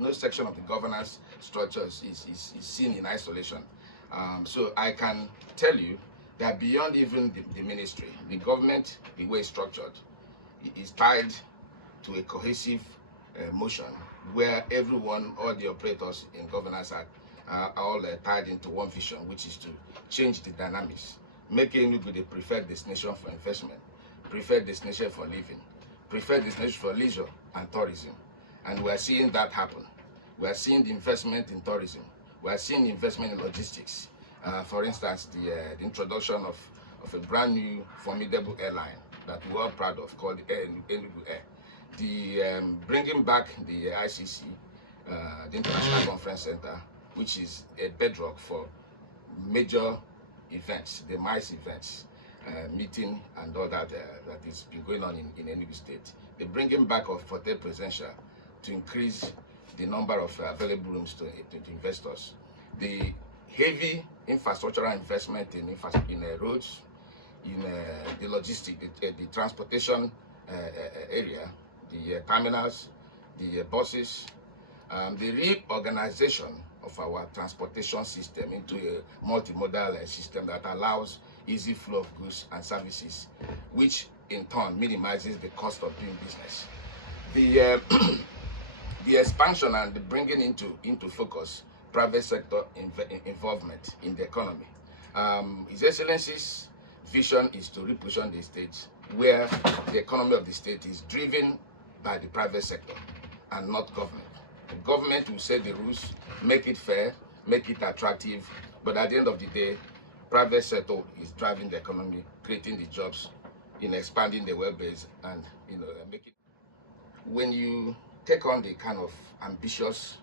no section of the governance structures is seen in isolation. So I can tell you that beyond even the ministry, the government, the way it's structured, is tied to a cohesive motion where everyone, all the operators in governance are all tied into one vision, which is to change the dynamics, make Enugu the preferred destination for investment, preferred destination for living, preferred destination for leisure and tourism. And we are seeing that happen. We are seeing the investment in tourism. We are seeing the investment in logistics. For instance, the introduction of a brand new formidable airline that we're all proud of called Enugu Air. The bringing back the ICC, the International Conference Center, which is a bedrock for major events, the MICE events, meeting and all that that is been going on in Enugu State. The bringing back of Hotel Presidential to increase the number of available rooms to investors. The heavy infrastructural investment in roads, in the logistics, the transportation area, the terminals, the buses, the reorganization of our transportation system into a multimodal system that allows easy flow of goods and services, which in turn minimizes the cost of doing business. The the expansion and the bringing into focus private sector involvement in the economy. His Excellency's vision is to reposition the state where the economy of the state is driven by the private sector and not government. The government will set the rules, make it fair, make it attractive, but at the end of the day, private sector is driving the economy, creating the jobs, expanding the wealth base, and making. When you take on the kind of ambitious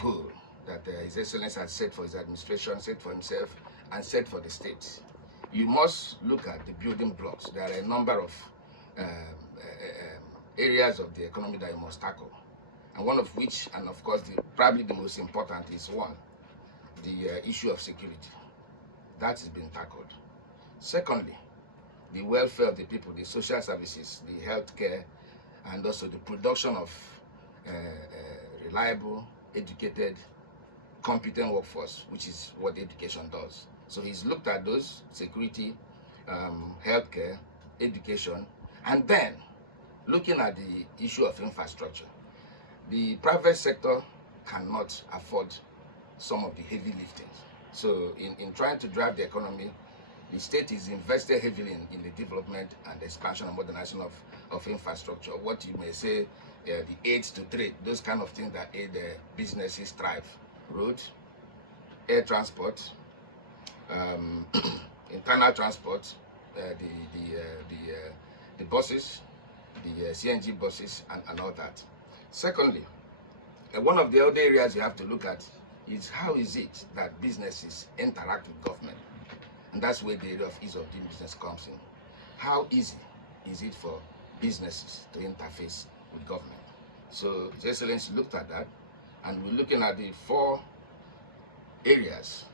goal that His Excellency has set for his administration, set for himself, and set for the state, you must look at the building blocks. There are a number of areas of the economy that you must tackle, and one of which, and of course, probably the most important, is one, the issue of security. That is being tackled. Secondly, the welfare of the people, the social services, the healthcare, and also the production of reliable, educated, competent workforce, which is what education does. So he's looked at those: security, healthcare, education, and then looking at the issue of infrastructure. The private sector cannot afford some of the heavy lifting. So in trying to drive the economy, the state is invested heavily in the development and expansion and modernization of infrastructure. What you may say, the aids to trade, those kind of things that aid businesses thrive. Road, air transport, internal transport, the buses, the CNG buses, and all that. Secondly, one of the other areas you have to look at is how is it that businesses interact with government. And that's where the area of ease of doing business comes in. How easy is it for businesses to interface with government? So His Excellency looked at that, and we're looking at the 4 areas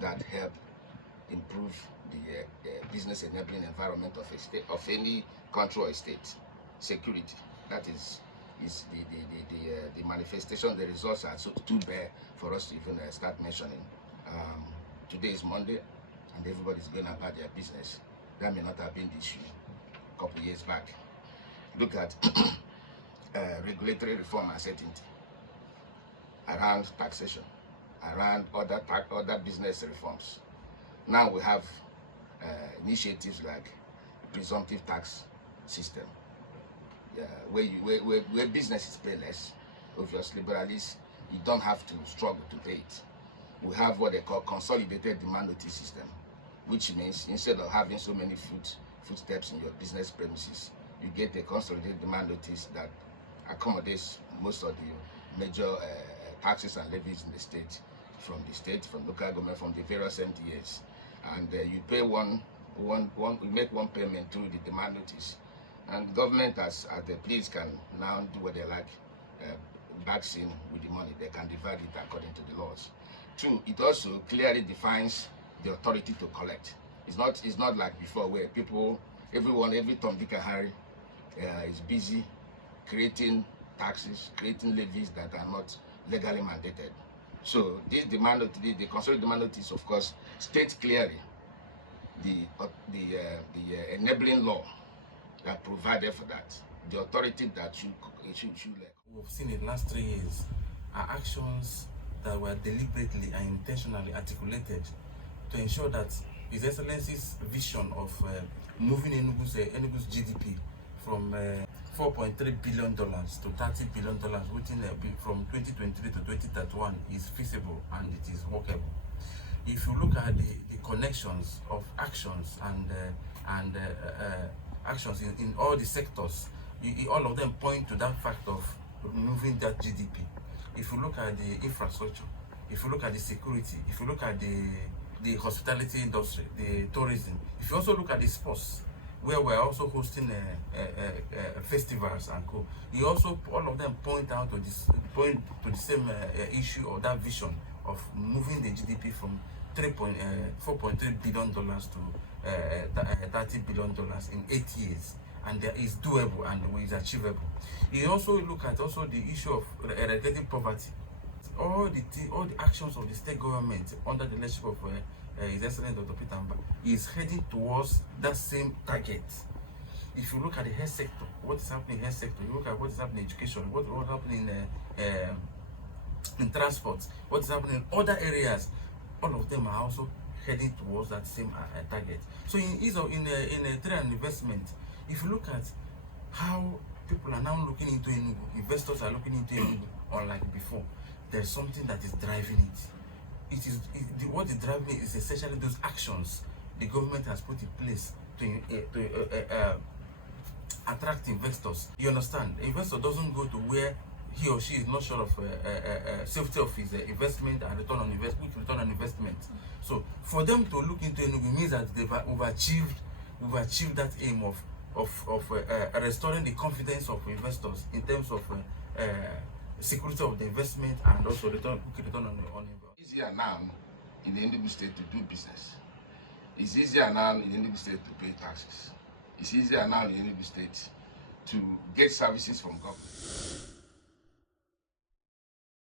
that help improve the business enabling environment of a state, of any country or state. Security, that is the manifestation, the results are so too bare for us to even start mentioning. Today is Monday, and everybody's going about their business. That may not have been the issue a couple of years back. Look at regulatory reform and certainty around taxation, around other business reforms. Now we have initiatives like presumptive tax system, where businesses pay less, obviously, but at least you don't have to struggle to pay it. We have what they call consolidated demand notice system, which means instead of having so many footsteps in your business premises, you get a consolidated demand notice that accommodates most of the major taxes and levies in the state, from local government, from the various MTAs, and you pay you make one payment through the demand notice, and the government, as the police, can now do what they like, backs in with the money. They can divide it according to the laws. 2, it also clearly defines the authority to collect. It's not like before, where every Tom, Dick, and Harry is busy creating taxes, creating levies that are not legally mandated. So this demand notice, the consolidated demand notice, of course, states clearly the enabling law that provided for that, the authority that should. We've seen in the last 3 years are actions that were deliberately and intentionally articulated to ensure that His Excellency's vision of moving Enugu's GDP from $4.3 billion to $30 billion within from 2023 to 2031 is feasible and it is workable. If you look at the connections of actions and actions in all the sectors, all of them point to that fact of moving that GDP. If you look at the infrastructure, if you look at the security, if you look at the hospitality industry, the tourism, if you also look at the sports, where we're also hosting festivals and co, you also, all of them point to the same issue or that vision of moving the GDP from $4.3 billion to $30 billion in 8 years, and that is doable and is achievable. You also look at the issue of eradicating poverty. All the actions of the state government under the leadership of His Excellency Dr. Peter Mbah is heading towards that same target. If you look at the health sector, what is happening in the health sector, you look at what is happening in education, what is happening in transport, what is happening in other areas, all of them are also heading towards that same target. So in trade and investment, if you look at how people are now looking into Enugu, investors are looking into Enugu, unlike before, there's something that is driving it. What is driving it is essentially those actions the government has put in place to attract investors. You understand? The investor doesn't go to where he or she is not sure of safety of his investment and return on investment. So for them to look into Enugu means that we've achieved that aim of restoring the confidence of investors in terms of security of the investment and also return on investment. It's easier now in the Enugu state to do business. It's easier now in the Enugu state to pay taxes. It's easier now in the Enugu state to get services from government.